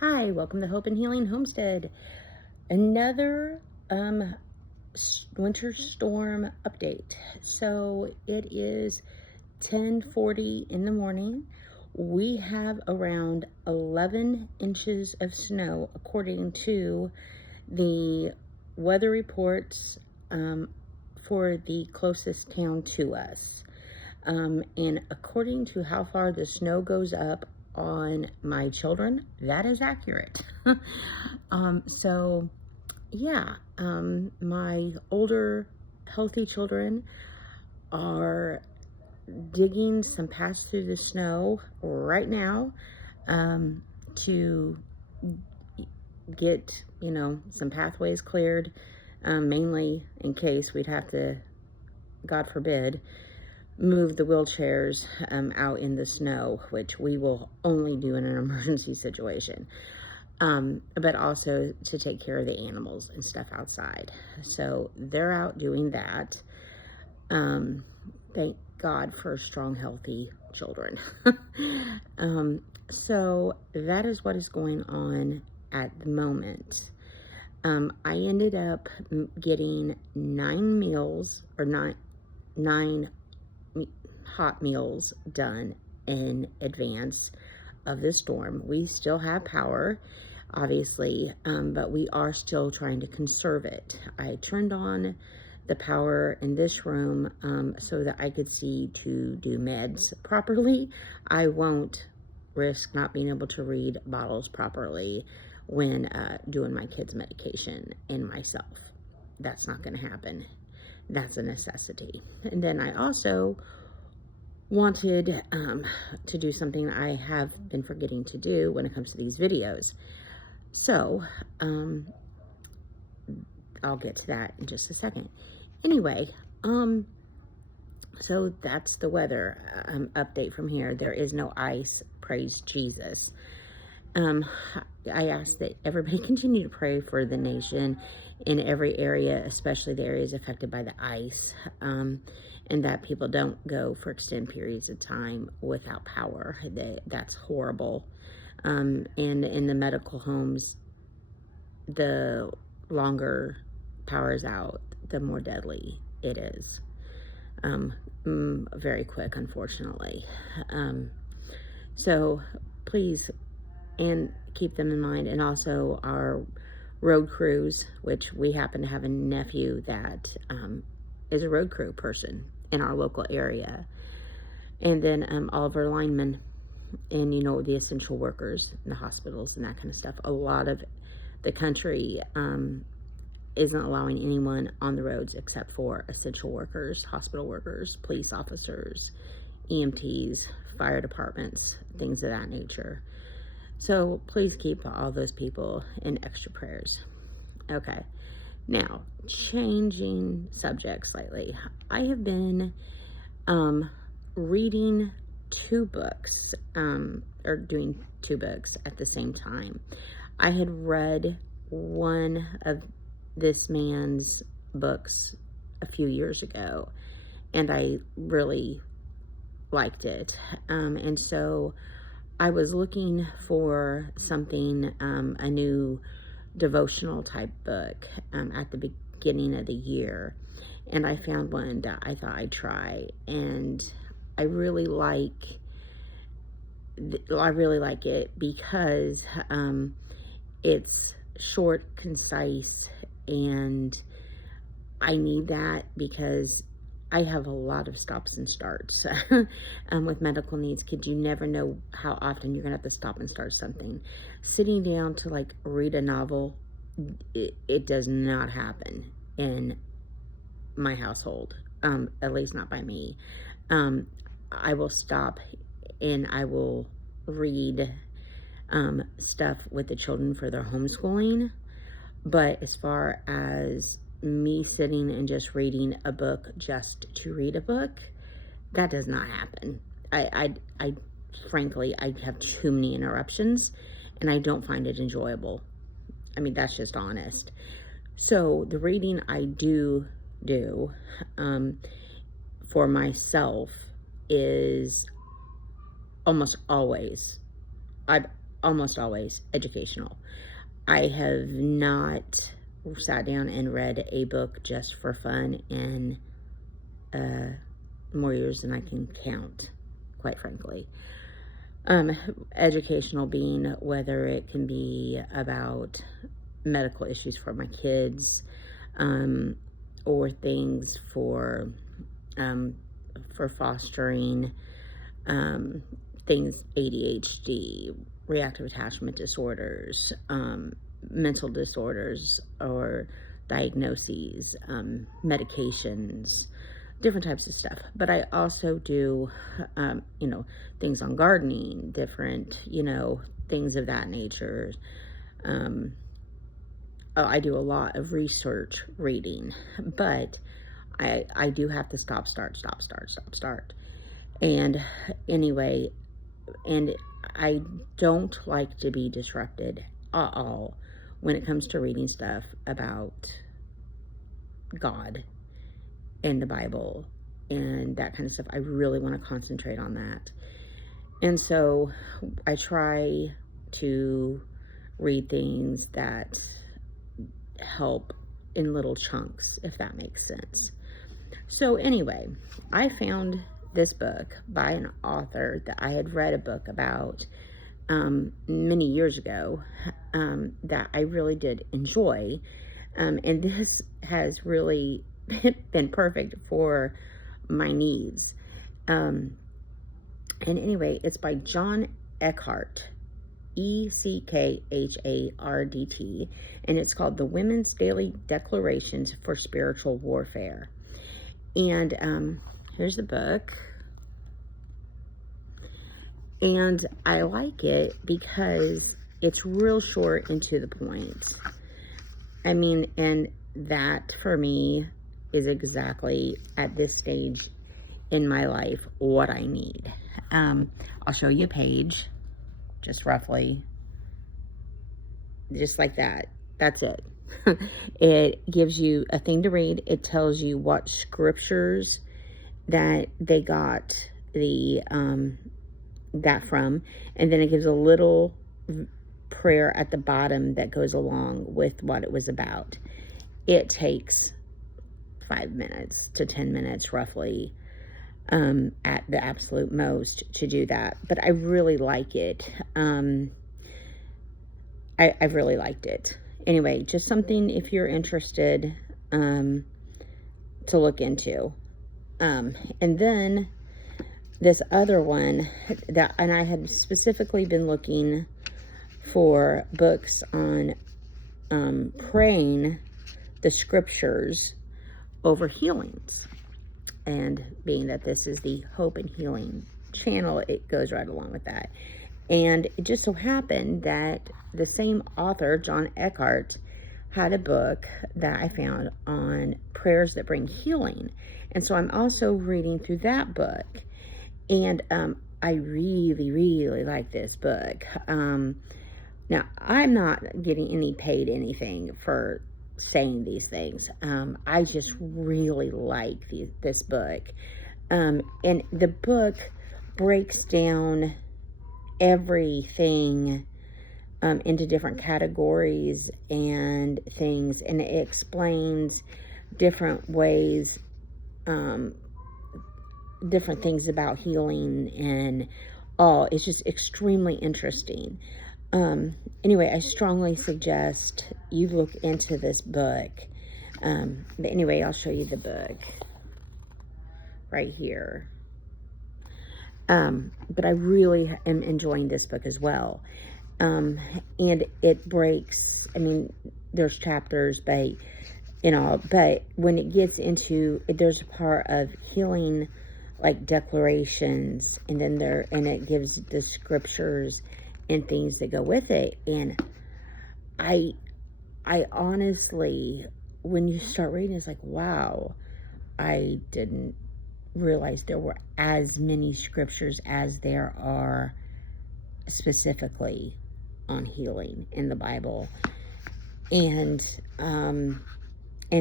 Hi, welcome to Hope and Healing Homestead. Another winter storm update. So it is 10:40 in the morning. We have around 11 inches of snow according to the weather reports for the closest town to us. And according to how far the snow goes up on my children, that is accurate. So yeah, my older healthy children are digging some paths through the snow right now, to get, some pathways cleared, mainly in case we'd have to, God forbid, move the wheelchairs out in the snow, which we will only do in an emergency situation. But also to take care of the animals and stuff outside. So they're out doing that. Thank God for strong, healthy children. So that is what is going on at the moment. I ended up getting 9 hot meals done in advance of the storm. We still have power, obviously, but we are still trying to conserve it. I turned on the power in this room so that I could see to do meds properly. I won't risk not being able to read bottles properly when doing my kids' medication and myself. That's not going to happen. That's a necessity. And then I also wanted to do something I have been forgetting to do when it comes to these videos. So I'll get to that in just a second. Anyway, so that's the weather update from here. There is no ice, praise Jesus. I ask that everybody continue to pray for the nation in every area, especially the areas affected by the ice, and that people don't go for extended periods of time without power. That's horrible. And in the medical homes, the longer power is out, the more deadly it is. Very quick, unfortunately. So please, and keep them in mind. And also our road crews, which we happen to have a nephew that is a road crew person in our local area. And then all of our linemen and, the essential workers in the hospitals and that kind of stuff. A lot of the country isn't allowing anyone on the roads except for essential workers, hospital workers, police officers, EMTs, fire departments, things of that nature. So please keep all those people in extra prayers. Okay, now changing subjects slightly. I have been reading two books, or doing two books at the same time. I had read one of this man's books a few years ago, and I really liked it. And so I was looking for something, a new devotional type book at the beginning of the year, and I found one that I thought I'd try, and I really like it because it's short, concise, and I need that because I have a lot of stops and starts with medical needs. Kids, you never know how often you're gonna have to stop and start something. Sitting down to read a novel, it does not happen in my household, at least not by me. I will stop and I will read stuff with the children for their homeschooling. But as far as me sitting and just reading a book just to read a book, that does not happen. I frankly, I have too many interruptions and I don't find it enjoyable. I mean, that's just honest. So the reading I do for myself is almost always, almost always educational. I have not sat down and read a book just for fun in more years than I can count, quite frankly. Educational being whether it can be about medical issues for my kids, or things for fostering, things ADHD, reactive attachment disorders, mental disorders or diagnoses, medications, different types of stuff. But I also do, things on gardening, different, things of that nature. I do a lot of research reading, but I do have to stop, start, stop, start, stop, start. And anyway, and I don't like to be disrupted at all when it comes to reading stuff about God and the Bible and that kind of stuff. I really want to concentrate on that. And so I try to read things that help in little chunks, if that makes sense. So anyway, I found this book by an author that I had read a book about many years ago, that I really did enjoy. And this has really been perfect for my needs. And anyway, it's by John Eckhardt, Eckhardt, and it's called The Women's Daily Declarations for Spiritual Warfare. And here's the book. And I like it because it's real short and to the point. I mean, and that for me is exactly at this stage in my life what I need. I'll show you a page, just roughly, just like that. That's it. It gives you a thing to read. It tells you what scriptures that they got that from, and then it gives a little prayer at the bottom that goes along with what it was about. It takes 5 minutes to 10 minutes roughly, at the absolute most, to do that. But I really like it. I've really liked it. Anyway, just something if you're interested to look into. And then this other one and I had specifically been looking for books on praying the scriptures over healings. And being that this is the Hope and Healing channel, it goes right along with that. And it just so happened that the same author, John Eckhardt, had a book that I found on prayers that bring healing. And so I'm also reading through that book. And I really, really like this book. Now, I'm not getting any paid anything for saying these things. I just really like this book. And the book breaks down everything into different categories and things, and it explains different ways, different things about healing and all. It's just extremely interesting. Anyway, I strongly suggest you look into this book. But anyway, I'll show you the book right here. But I really am enjoying this book as well. And it breaks, I mean, there's chapters, but when it gets into, there's a part of healing, like declarations, and then it gives the scriptures and things that go with it. And I honestly, when you start reading, it's like, wow, I didn't realize there were as many scriptures as there are specifically on healing in the Bible, and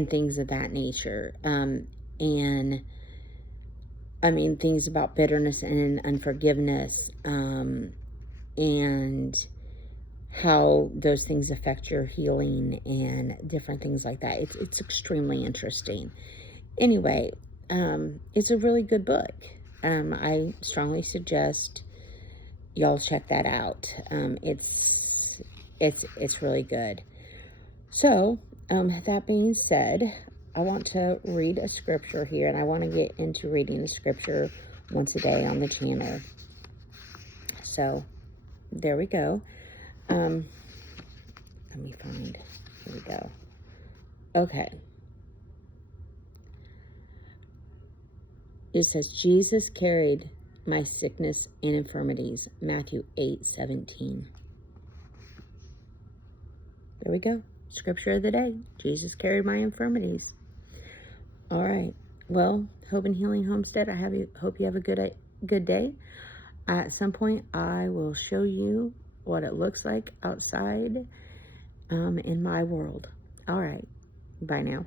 things of that nature. And I mean, things about bitterness and unforgiveness, and how those things affect your healing and different things like that. It's extremely interesting. Anyway, it's a really good book. I strongly suggest y'all check that out. It's really good. So, that being said, I want to read a scripture here, and I want to get into reading the scripture once a day on the channel. So, there we go. Let me find, here we go. Okay. It says, Jesus carried my sickness and infirmities. Matthew 8:17. There we go. Scripture of the day. Jesus carried my infirmities. All right. Well, Hope and Healing Homestead, hope you have a good day. At some point, I will show you what it looks like outside in my world. All right. Bye now.